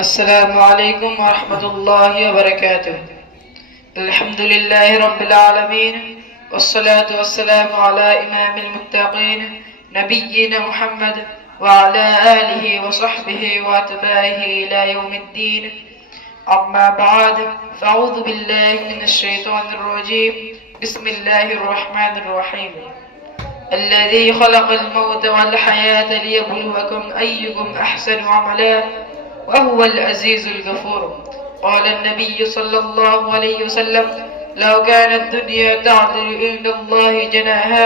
السلام عليكم ورحمة الله وبركاته. الحمد لله رب العالمين، والصلاة والسلام على إمام المتقين نبينا محمد وعلى آله وصحبه وأتباعه إلى يوم الدين. أما بعد، فأعوذ بالله من الشيطان الرجيم. بسم الله الرحمن الرحيم. الذي خلق الموت والحياة ليبلوكم أيكم أحسن عملا وهو العزيز الغفور. قال النبي صلى الله عليه وسلم: لو كانت الدنيا تعدل عند الله جناها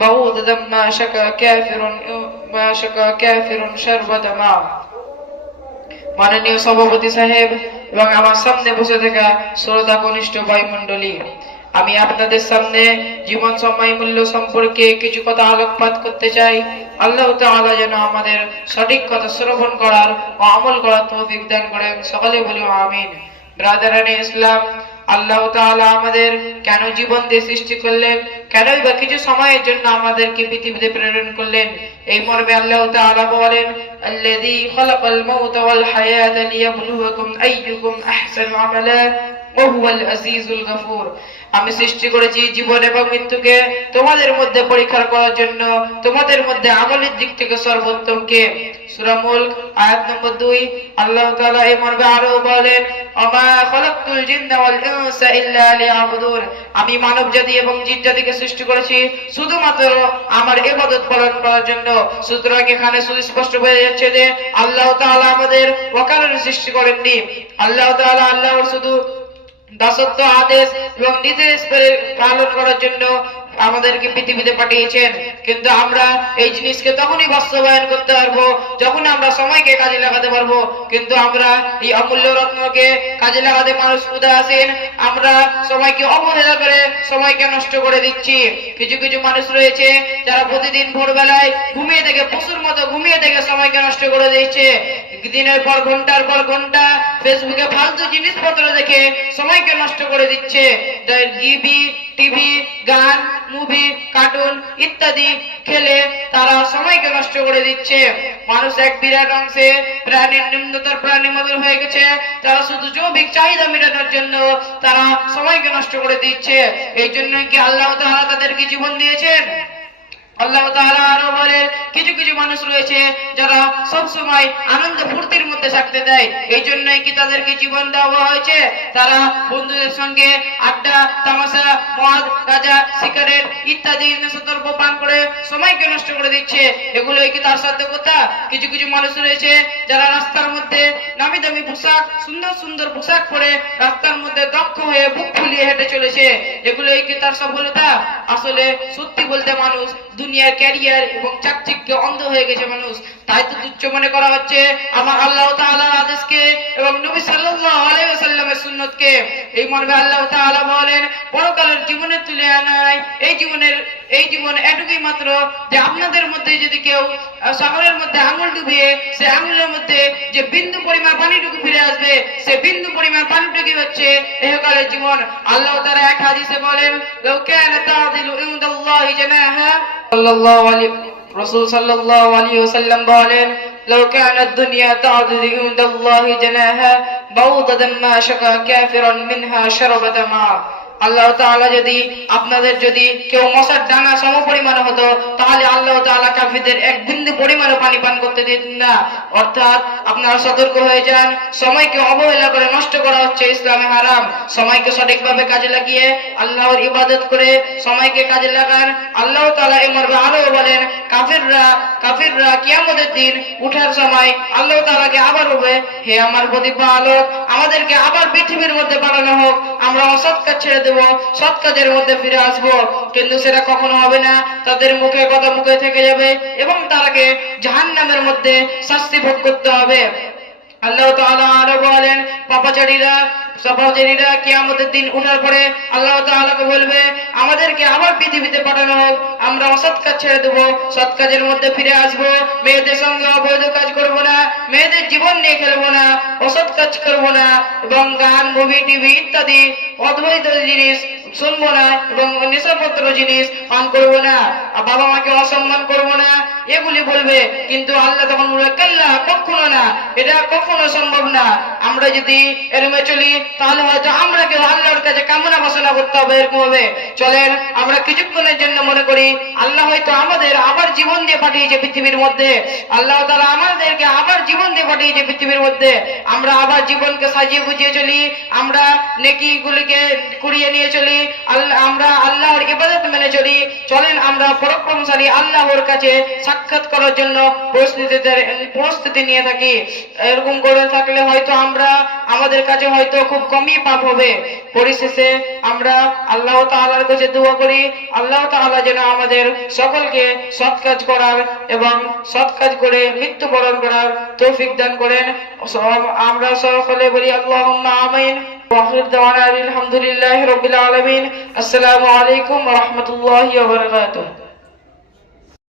بعوضة ما شكا كافر شربة ماء. মাননীয় সভাপতি সাহেব এবং আমার সামনে বসে থাকা শ্রোতা কনিষ্ঠ বায়ুমণ্ডলী, আমি আপনাদের সামনে জীবন সময় মূল্য সম্পর্কে কিছু কথা আলোকপাত করতে চাই। আল্লাহ তাআলা যেন আমাদের সঠিক কথা শ্রবণ করার ও আমল করার তৌফিক দান করেন। সকলে বলি আমিন। ব্রাদারানে ইসলাম, আল্লাহ তাআলা আমাদের কেন জীবন দিয়ে সৃষ্টি করলেন, কেনই বা কিছু সময়ের জন্য আমাদেরকে পৃথিবীতে প্রেরণ করলেন, এই মর্মে আল্লাহ তাআলা বলেন: আল্লাযী খালাকাল মাউতা ওয়াল হায়াতা লিয়াবলুয়াকুম আইয়ুকুম আহসানু আমালা ওয়া হুয়াল আজিজুল গফুর। আমি সৃষ্টি করেছি জীবন এবং মৃত্যুকে তোমাদের মধ্যে পরীক্ষা করার জন্য, তোমাদের মধ্যে আমলের দিক থেকে সর্বোত্তম কে। সূরা মুলক আয়াত নম্বর 2। আল্লাহ তাআলা এই মর্মে আরো বলেন: ওমা খালাকতুল জিন্না ওয়াল ইনসা ইল্লা লিয়াবুদুন। আমি মানব জাতি এবং জিন জাতিকে সৃষ্টি করেছি শুধুমাত্র আমার ইবাদত পালন করার জন্য। সুতরাং এখানে সুস্পষ্ট হয়ে যাচ্ছে যে আল্লাহ তাআলা আমাদের ওয়াকারের সৃষ্টি করেননি। আল্লাহ তাআলা আল্লাহর শুধু দাসত্ব আদেশ এবং নির্দেশ পালন করার জন্য আমাদেরকে পৃথিবীতে পাঠিয়েছেন। কিন্তু আমরা এই জিনিসকে তখনই বাস্তবায়ন করতে পারবো যখন আমরা সময়কে কাজে লাগাতে পারবো। কিন্তু আমরা এই অমূল্য রত্নকে কাজে লাগাতে মানুষ উদাসীন, আমরা সময়কে অবহেলা করে সময়কে নষ্ট করে দিচ্ছি। কিছু কিছু মানুষ রয়েছে যারা প্রতিদিন ভোরবেলায় ঘুমিয়ে থেকে পশুর মতো ঘুমিয়ে থেকে সময়কে নষ্ট করে দিচ্ছে। দিনের পর ঘন্টার পর ঘন্টা ফেসবুকে ফালতু জিনিসপত্র দেখে সময়কে নষ্ট করে দিচ্ছে। টিভি, গান, মুভি, কার্টুন ইত্যাদি খেলে তারা সময়কে নষ্ট করে দিচ্ছে। মানুষ এক বিরাট অংশে প্রাণীর নিম্নতর প্রাণীর মতো হয়ে গেছে। তারা শুধু জৈবিক চাহিদা মেটানোর জন্য তারা সময়কে নষ্ট করে দিচ্ছে। এই জন্যই কি আল্লাহ তাআলা তাদেরকে জীবন দিয়েছেন? আল্লাহ তাআলা আরো বলেন, কিছু কিছু মানুষ রয়েছে যারা সব সময় আনন্দ ফুর্তির মধ্যে থাকতে দেয়, এই জন্যই কি তাদেরকে জীবন দেওয়া হয়েছে। তারা বন্ধুদের সঙ্গে আড্ডা, তামাশা, মদ, গাঁজা, সিগারেট ইত্যাদি নেশাদ্রব্য পান করে সময়কে নষ্ট করে দিচ্ছে। এগুলোই কি তার সাধ্যকতা? কিছু কিছু মানুষ রয়েছে যারা রাস্তার মধ্যে নামি দামি পোশাক, সুন্দর সুন্দর পোশাক পরে রাস্তার মধ্যে দক্ষ হয়ে বুক ফুলিয়ে হেঁটে চলেছে। এগুলোই কি তার সফলতা? আসলে সত্যি বলতে মানুষ দুনিয়ার ক্যারিয়ার এবং চাকচিক্যে অন্ধ হয়ে গেছে মানুষ, তাই তো তুচ্ছ মনে করা হচ্ছে আমার আল্লাহ তাআলার আদেশকে এবং নবী সাল্লাল্লাহু আলাইহি ওয়াসাল্লামের সুন্নতকে। এই মর্মে আল্লাহ তাআলা বলেন, পরকালের জীবনের তুলে আনায় এই জীবন এটুকুই মাত্র যে আপনাদের মধ্যে যদি কেউ সাগরের মধ্যে আঙুল ডুবিয়ে সে আঙুলের মধ্যে যে বিন্দু পরিমাণ পানিটুকু ফিরে আসবে, সে বিন্দু পরিমাণ পানিটুকু হচ্ছে ইহকালের জীবন। আল্লাহ তাআলা এক হাদিসে বলেন, লাউ কানা তা'দিলু ইনদাল্লাহি জানাহা রাসূল সাল্লাল্লাহু আলাইহি ওয়াসাল্লাম বলেন, লাউ কানাত দুনিয়া তা'দিলু ইনদাল্লাহি জানাহা বাউদাতান মা শাকা কাফিরান মিনহা শারাবাতা মা। আল্লাহ তাআলা আপনাদের যদি কেউ মশার ডানা সমপরিমাণ হতো, তাহলে আল্লাহ তাআলা কাফিরদের এক বিন্দু পরিমাণও পানি পান করতে দিতেন না। অর্থাৎ আপনারা সতর্ক হয়ে যান, সময়কে অবহেলা করে নষ্ট করা হচ্ছে ইসলামে হারাম। সময়কে সঠিকভাবে কাজে লাগিয়ে আল্লাহর ইবাদত করে সময়কে কাজে লাগান। আল্লাহ তাআলা এই মর্মে আরো বলেন, কাফিররা কিয়ামতের দিন উঠার সময় আল্লাহ তাআলাকে আবার বলবে, হে আমার প্রতিপালক, আমাদেরকে আবার পৃথিবীর মধ্যে পাঠানো হোক, আমরা অসৎ কাজ ছেড়ে দেব, সৎ কাজের মধ্যে ফিরে আসবো। কিন্তু সেটা কখনো হবে না। তাদের মুখে কথা মুখে থেকে যাবে এবং তারাকে জাহান্নামের মধ্যে শাস্তি ভোগ করতে হবে। আল্লাহ তাআলা আরো বলেন, পাপাচারীরা কিয়ামতের দিন উঠার পরে আল্লাহ তাআলাকে বলবে, আমাদেরকে আবার পৃথিবীতে পাঠানো হোক, আমরা অসৎ কাজ ছেড়ে দেবো, সৎ কাজের মধ্যে ফিরে আসবো। মেয়েদের সঙ্গে অবৈধ কাজ করবো না, মেয়েদের জীবন নিয়ে খেলবো না, অসৎ কাজ করবো না এবং গান, মুভি, টিভি ইত্যাদি অবৈধ জিনিস শুনবো না এবং নেশাপত্র জিনিস পান করবো না, বাবা মাকে অসম্মান করবো না, এগুলি বলবে। কিন্তু আল্লাহ তখন বলবে কাল্লা, কখনো না, এটা কখনো সম্ভব না। আমরা যদি এরমে চলি তাহলে হয়তো আমরা কেউ আল্লাহর কাছে কামনা বাসনা করতে হবে, এরকম হবে। চলেন আমরা কিছুক্ষণের জন্য মনে করি আল্লাহ হয়তো আমাদের আবার জীবন দিয়ে পাঠিয়েছে পৃথিবীর মধ্যে, আল্লাহ তাআলা আমাদেরকে আবার জীবন দিয়ে পাঠিয়েছে পৃথিবীর মধ্যে। আমরা আবার জীবনকে সাজিয়ে গুজিয়ে চলি, আমরা নেকি গুলিকে কুড়িয়ে নিয়ে চলি, আমরা আল্লাহর ইবাদত মেনে চলি। চলেন আমরা পরাক্রমশালী আল্লাহর কাছে সাক্ষাৎ করার জন্য প্রস্তুতি নিয়ে থাকি। এরকম করে থাকলে হয়তো আমরা আমাদের কাছে হয়তো খুব কমই পাপ হবে। পরিশেষে আমরা আল্লাহ তাআলার কাছে দোয়া করি আল্লাহ তাআলা যেন আমাদের সকলকে সৎ কাজ করার এবং সৎ কাজ করে মৃত্যুবরণ করার তৌফিক দান করেন। আমরা সকলে বলি আল্লাহুম্মা আমিন। ওয়া আখির দাওয়ানা আলহামদুলিল্লাহি রাব্বিল আলামিন। আসসালামু আলাইকুম ওয়া রাহমাতুল্লাহি ওয়া বারাকাতুহু।